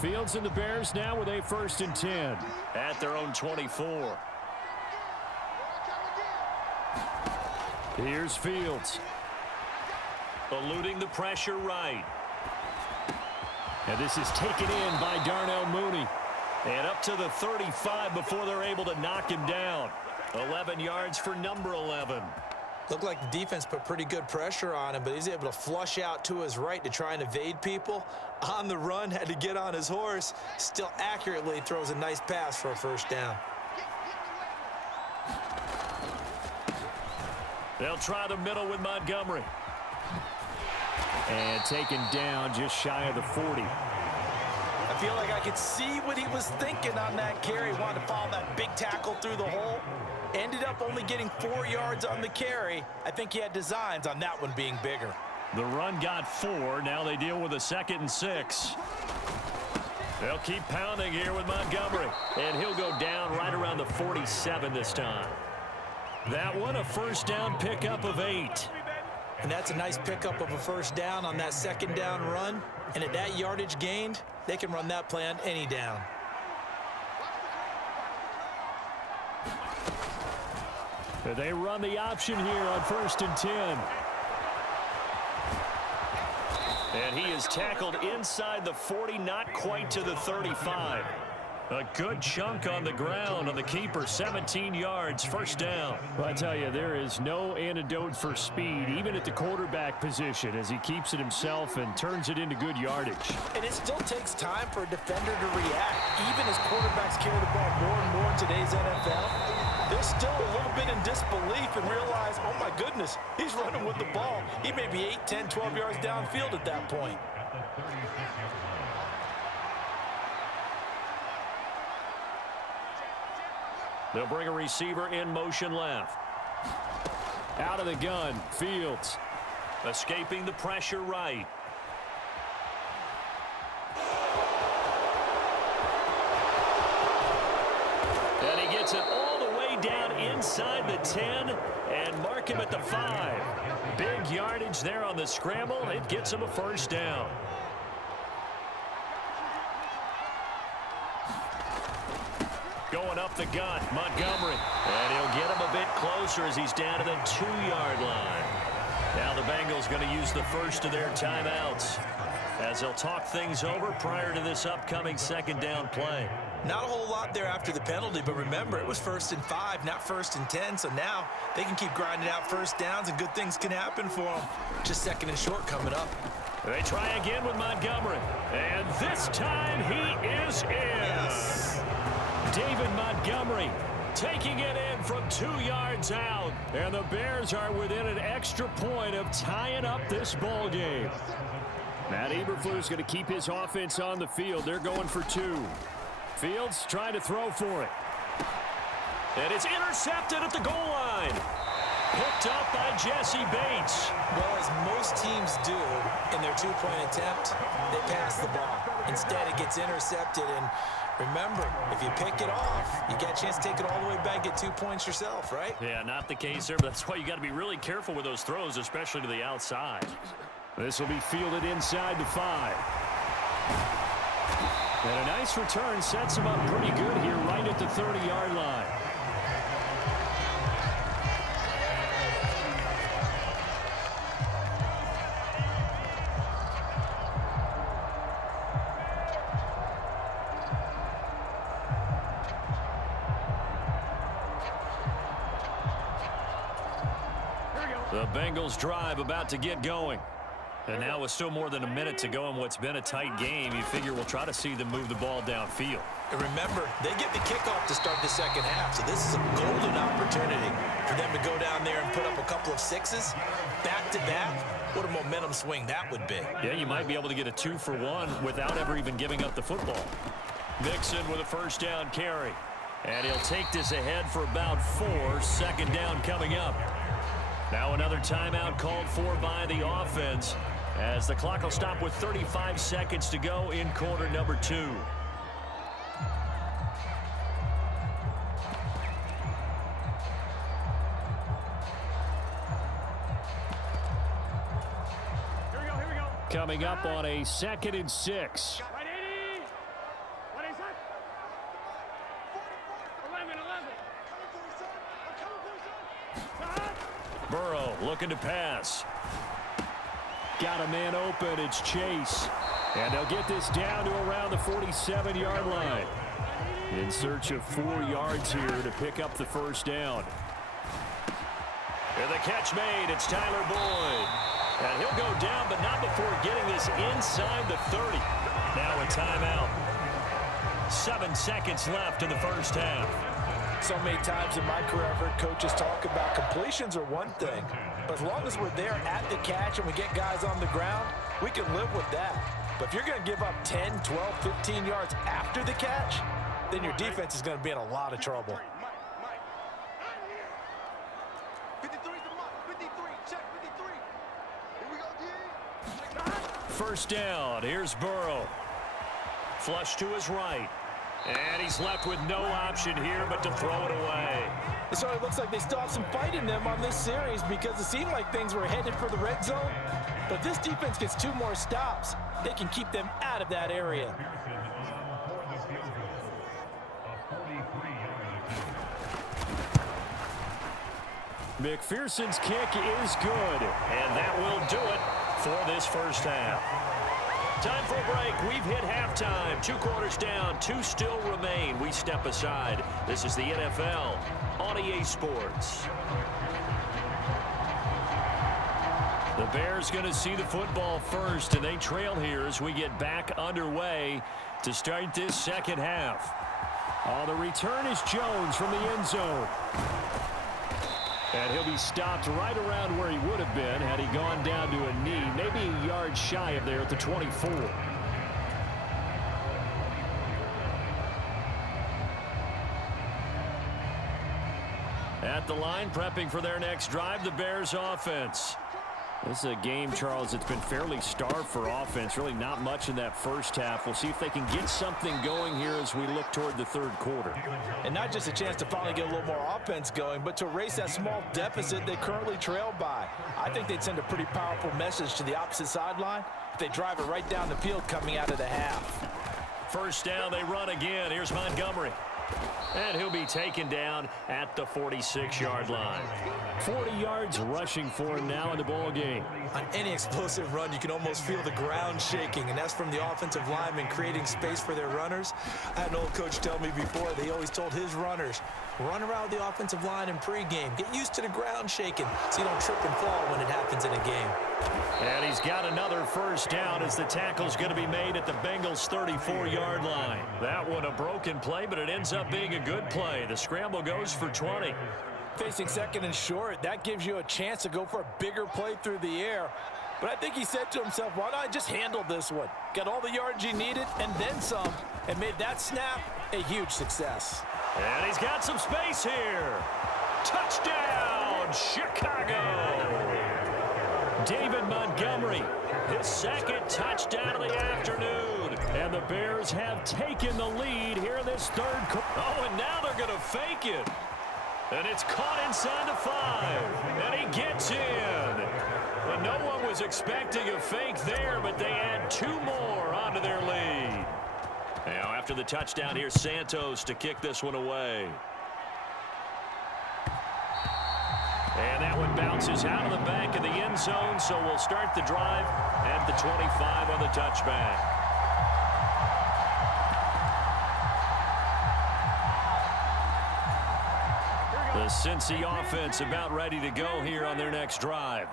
Fields and the Bears now with a 1st and 10. At their own 24. Here's Fields. Eluding the pressure right. And this is taken in by Darnell Mooney. And up to the 35 before they're able to knock him down. 11 yards for number 11. Looked like the defense put pretty good pressure on him, but he's able to flush out to his right to try and evade people. On the run, had to get on his horse. Still accurately throws a nice pass for a 1st down. They'll try the middle with Montgomery. And taken down just shy of the 40. I feel like I could see what he was thinking on that carry. Wanted to follow that big tackle through the hole. Ended up only getting 4 yards on the carry. I think he had designs on that one being bigger. The run got 4. Now they deal with a 2nd and 6. They'll keep pounding here with Montgomery. And he'll go down right around the 47 this time. That one a 1st down pickup of 8. And that's a nice pickup of a 1st down on that 2nd down run. And at that yardage gained, they can run that play on any down. They run the option here on 1st and 10. And he is tackled inside the 40, not quite to the 35. A good chunk on the ground on the keeper, 17 yards, 1st down. Well, I tell you, there is no antidote for speed, even at the quarterback position, as he keeps it himself and turns it into good yardage. And it still takes time for a defender to react. Even as quarterbacks carry the ball more and more in today's NFL, they're still a little bit in disbelief and realize, oh my goodness, he's running with the ball. He may be 8, 10, 12 yards downfield at that point. They'll bring a receiver in motion left. Out of the gun, Fields. Escaping the pressure right. And he gets it all the way down inside the 10 and mark him at the 5. Big yardage there on the scramble. It gets him a 1st down. Going up the gut, Montgomery. And he'll get him a bit closer as he's down to the 2-yard line. Now the Bengals going to use the first of their timeouts as they'll talk things over prior to this upcoming 2nd down play. Not a whole lot there after the penalty, but remember, it was 1st and 5, not 1st and 10, so now they can keep grinding out 1st downs and good things can happen for them. Just 2nd and short coming up. They try again with Montgomery, and this time he is in. Yes. David Montgomery taking it in from 2 yards out. And the Bears are within an extra point of tying up this ball game. Matt Eberflus going to keep his offense on the field. They're going for 2. Fields trying to throw for it. And it's intercepted at the goal line. Picked up by Jesse Bates. Well, as most teams do in their 2-point attempt, they pass the ball. Instead, it gets intercepted. And remember, if you pick it off, you get a chance to take it all the way back, get 2 points yourself, right? Yeah, not the case there, but that's why you got to be really careful with those throws, especially to the outside. This will be fielded inside the 5. And a nice return sets him up pretty good here right at the 30-yard line. The Bengals drive about to get going. And now with still more than a minute to go in what's been a tight game, you figure we'll try to see them move the ball downfield. And remember, they get the kickoff to start the 2nd half, so this is a golden opportunity for them to go down there and put up a couple of 6s back-to-back. What a momentum swing that would be. Yeah, you might be able to get a 2-for-1 without ever even giving up the football. Mixon with a 1st down carry. And he'll take this ahead for about 4. 2nd down coming up. Now another timeout called for by the offense as the clock will stop with 35 seconds to go in quarter number 2. Coming up on a 2nd and 6. looking to pass. Got a man open. It's Chase. And they'll get this down to around the 47-yard line. In search of 4 yards here to pick up the first down. And the catch made. It's Tyler Boyd. And he'll go down, but not before getting this inside the 30. Now a timeout. 7 seconds left in the first half. So many times in my career, I've heard coaches talk about completions are one thing. But as long as we're there at the catch and we get guys on the ground, we can live with that. But if you're going to give up 10, 12, 15 yards after the catch, then your defense is going to be in a lot of trouble. First down. Here's Burrow. Flush to his right. And he's left with no option here but to throw it away. So it looks like they still have some fight in them on this series because it seemed like things were headed for the red zone. But this defense gets 2 more stops. They can keep them out of that area. McPherson's kick is good. And that will do it for this first half. Time for a break. We've hit halftime. 2 quarters down. 2 still remain. We step aside. This is the NFL on EA Sports. The Bears going to see the football first, and they trail here as we get back underway to start this second half. The return is Jones from the end zone. And he'll be stopped right around where he would have been had he gone down to a knee, maybe a yard shy of there at the 24. At the line, prepping for their next drive, the Bears offense. This is a game, Charles, that's been fairly starved for offense. Really not much in that first half. We'll see if they can get something going here as we look toward the third quarter. And not just a chance to finally get a little more offense going, but to erase that small deficit they currently trail by. I think they'd send a pretty powerful message to the opposite sideline if they drive it right down the field coming out of the half. First down, they run again. Here's Montgomery. And he'll be taken down at the 46-yard line. 40 yards rushing for him now in the ball game. On any explosive run, you can almost feel the ground shaking, and that's from the offensive linemen creating space for their runners. I had an old coach tell me before, they always told his runners, run around the offensive line in pregame. Get used to the ground shaking so you don't trip and fall when it happens in a game. And he's got another first down as the tackle's going to be made at the Bengals' 34-yard line. That one a broken play, but it ends up being a good play. The scramble goes for 20. Facing second and short, that gives you a chance to go for a bigger play through the air. But I think he said to himself, why don't I just handle this one? Got all the yards he needed and then some, and made that snap a huge success. And he's got some space here. Touchdown, Chicago! David Montgomery, his second touchdown of the afternoon. And the Bears have taken the lead here in this third quarter. Oh, and now they're going to fake it. And it's caught inside the 5. And he gets in. And no one was expecting a fake there, but they add 2 more onto their lead. Now, after the touchdown, here's Santos to kick this one away. And that one bounces out of the back of the end zone, so we'll start the drive at the 25 on the touchback. The Cincy offense about ready to go here on their next drive.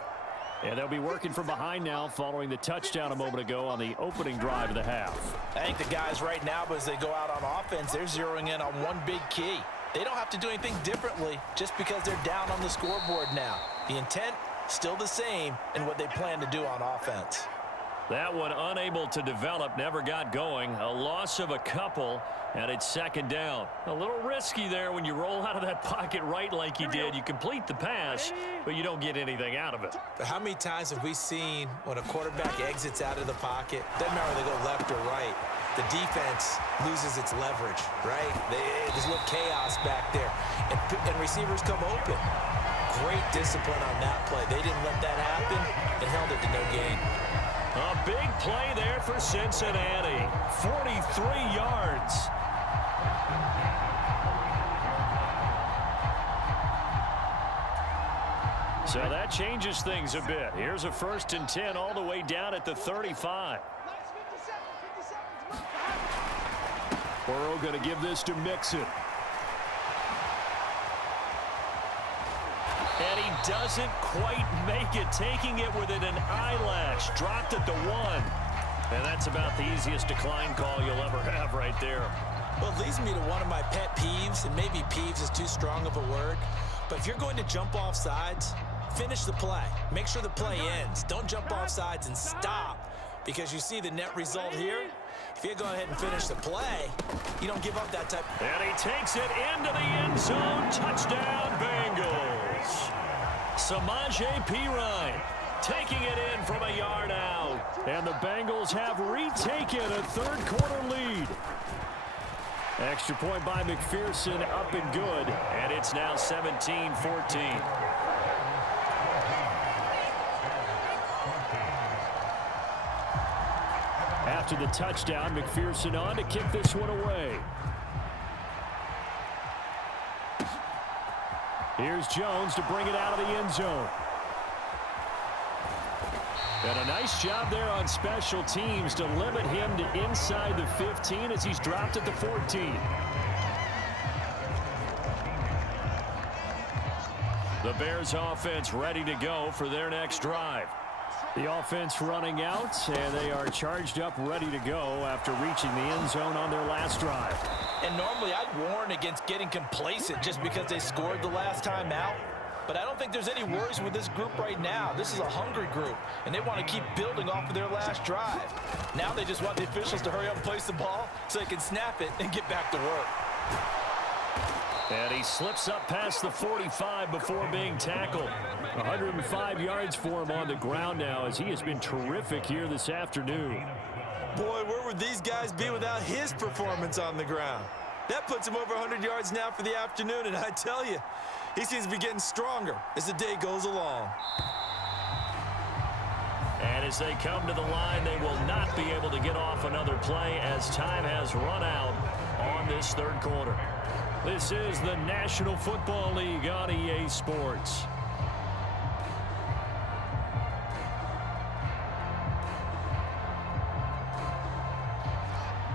And they'll be working from behind now following the touchdown a moment ago on the opening drive of the half. I think the guys right now, as they go out on offense, they're zeroing in on one big key. They don't have to do anything differently just because they're down on the scoreboard now. The intent, still the same in what they plan to do on offense. That one unable to develop, never got going. A loss of a couple, and it's second down. A little risky there when you roll out of that pocket right like you did. You complete the pass, but you don't get anything out of it. But how many times have we seen when a quarterback exits out of the pocket, doesn't matter whether they go left or right, the defense loses its leverage, right? There's a little chaos back there, and receivers come open. Great discipline on that play. They didn't let that happen and held it to no gain. A big play there for Cincinnati. 43 yards. So that changes things a bit. Here's a 1st and 10 all the way down at the 35. Burrow going to give this to Mixon. And he doesn't quite make it, taking it within an eyelash. Dropped at the 1. And that's about the easiest decline call you'll ever have right there. Well, it leads me to one of my pet peeves, and maybe peeves is too strong of a word, but if you're going to jump off sides, finish the play. Make sure the play ends. Don't jump off sides and stop, because you see the net result here. If you go ahead and finish the play, you don't give up that type. And he takes it into the end zone. Touchdown, Bengals. Samaje Perine taking it in from a yard out. And the Bengals have retaken a third-quarter lead. Extra point by McPherson, up and good. And it's now 17-14. After the touchdown, McPherson on to kick this one away. Here's Jones to bring it out of the end zone. And a nice job there on special teams to limit him to inside the 15 as he's dropped at the 14. The Bears offense ready to go for their next drive. The offense running out, and they are charged up, ready to go after reaching the end zone on their last drive. And normally I'd warn against getting complacent just because they scored the last time out. But I don't think there's any worries with this group right now. This is a hungry group, and they want to keep building off of their last drive. Now they just want the officials to hurry up and place the ball so they can snap it and get back to work. And he slips up past the 45 before being tackled. 105 yards for him on the ground now as he has been terrific here this afternoon. Boy, where would these guys be without his performance on the ground? That puts him over 100 yards now for the afternoon, and I tell you, he seems to be getting stronger as the day goes along. And as they come to the line, they will not be able to get off another play as time has run out on this third quarter. This is the National Football League on EA Sports.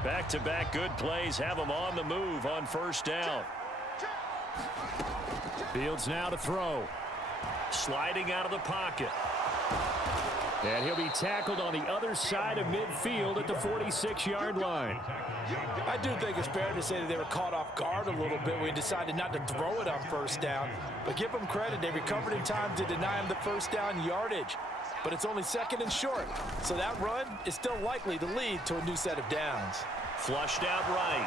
Back-to-back good plays have them on the move on first down. Fields now to throw. Sliding out of the pocket. And he'll be tackled on the other side of midfield at the 46-yard line. I do think it's fair to say that they were caught off guard a little bit when he decided not to throw it on first down. But give them credit, they recovered in time to deny him the first down yardage. But it's only second and short, so that run is still likely to lead to a new set of downs. Flushed out right.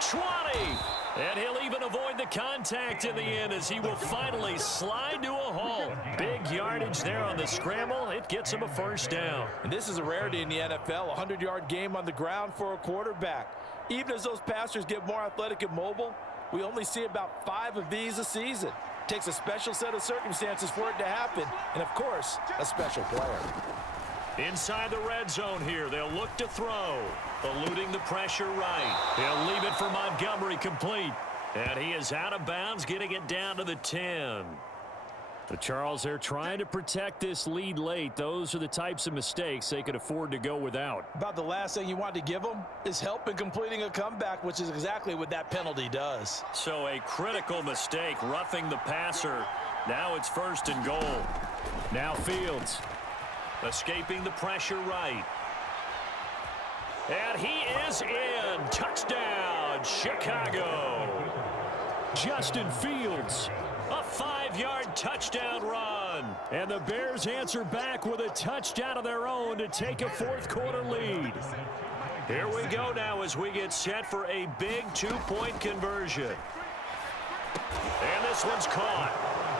20! And he'll even avoid the contact in the end as he will finally slide to a halt. Big yardage there on the scramble. It gets him a first down. And this is a rarity in the NFL, a 100-yard game on the ground for a quarterback. Even as those passers get more athletic and mobile, we only see about 5 of these a season. Takes a special set of circumstances for it to happen, and of course, a special player. Inside the red zone here, they'll look to throw. Eluding the pressure right. He'll leave it for Montgomery complete. And he is out of bounds, getting it down to the 10. The Charles, they're trying to protect this lead late. Those are the types of mistakes they could afford to go without. About the last thing you want to give them is help in completing a comeback, which is exactly what that penalty does. So a critical mistake, roughing the passer. Now it's first and goal. Now Fields. Escaping the pressure right. And he is in. Touchdown, Chicago. Justin Fields. A 5-yard touchdown run. And the Bears answer back with a touchdown of their own to take a fourth-quarter lead. Here we go now as we get set for a big 2-point conversion. And this one's caught.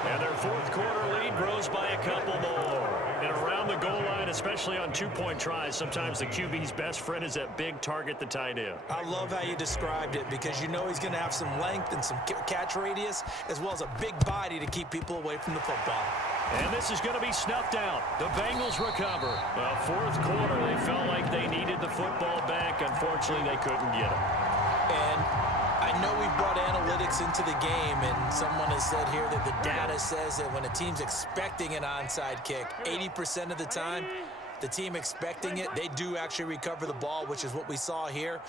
And their fourth-quarter lead grows by a couple more. And around the goal line, especially on 2-point tries, sometimes the QB's best friend is that big target, the tight end. I love how you described it because you know he's going to have some length and some catch radius as well as a big body to keep people away from the football. And this is going to be snuffed out. The Bengals recover. Well, fourth quarter, they felt like they needed the football back. Unfortunately, they couldn't get it. And I know we brought analytics into the game, and someone has said here that the data says that when a team's expecting an onside kick, 80% of the time, the team expecting it, they do actually recover the ball, which is what we saw here.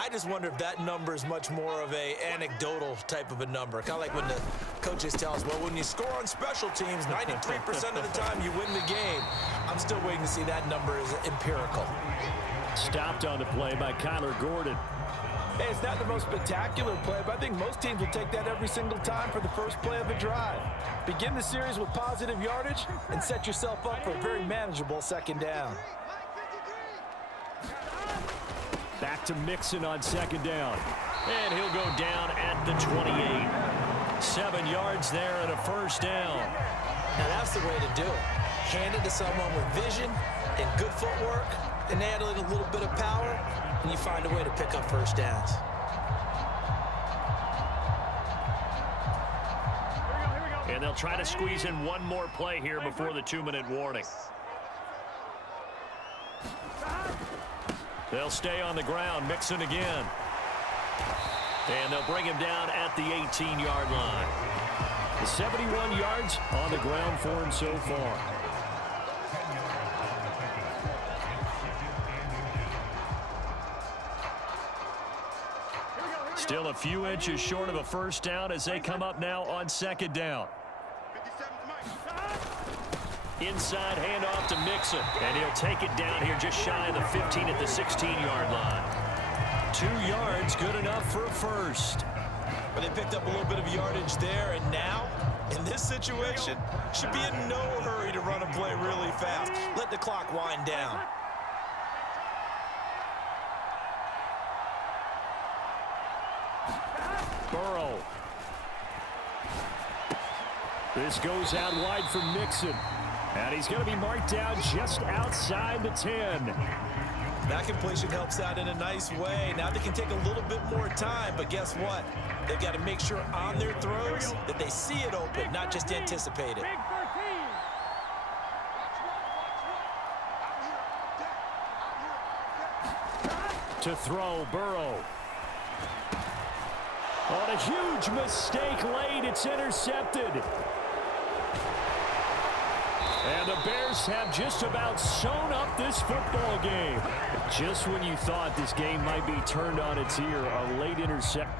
I just wonder if that number is much more of a anecdotal type of a number. Kind of like when the coaches tell us, well, when you score on special teams, 93% of the time you win the game. I'm still waiting to see that number is empirical. Stopped on the play by Kyler Gordon. Hey, it's not the most spectacular play, but I think most teams will take that every single time for the first play of a drive. Begin the series with positive yardage and set yourself up for a very manageable second down. Back to Mixon on second down. And he'll go down at the 28. 7 yards there and a first down. Now that's the way to do it. Hand it to someone with vision and good footwork, and add a little bit of power, and you find a way to pick up first downs. And they'll try to squeeze in one more play here before the 2-minute warning. They'll stay on the ground. Mixon again. And they'll bring him down at the 18-yard line. The 71 yards on the ground for him so far. Still a few inches short of a first down as they come up now on second down. Inside handoff to Mixon, and he'll take it down here just shy of the 15 at the 16-yard line. 2 yards, good enough for a first. But they picked up a little bit of yardage there, and now, in this situation, should be in no hurry to run a play really fast. Let the clock wind down. Burrow. This goes out wide for Mixon. And he's going to be marked down just outside the 10. That completion helps out in a nice way. Now they can take a little bit more time, but guess what? They've got to make sure on their throws that they see it open, not just anticipate it. To throw, Burrow. On a huge mistake late, it's intercepted. And the Bears have just about sewn up this football game. Just when you thought this game might be turned on its ear, a late interception.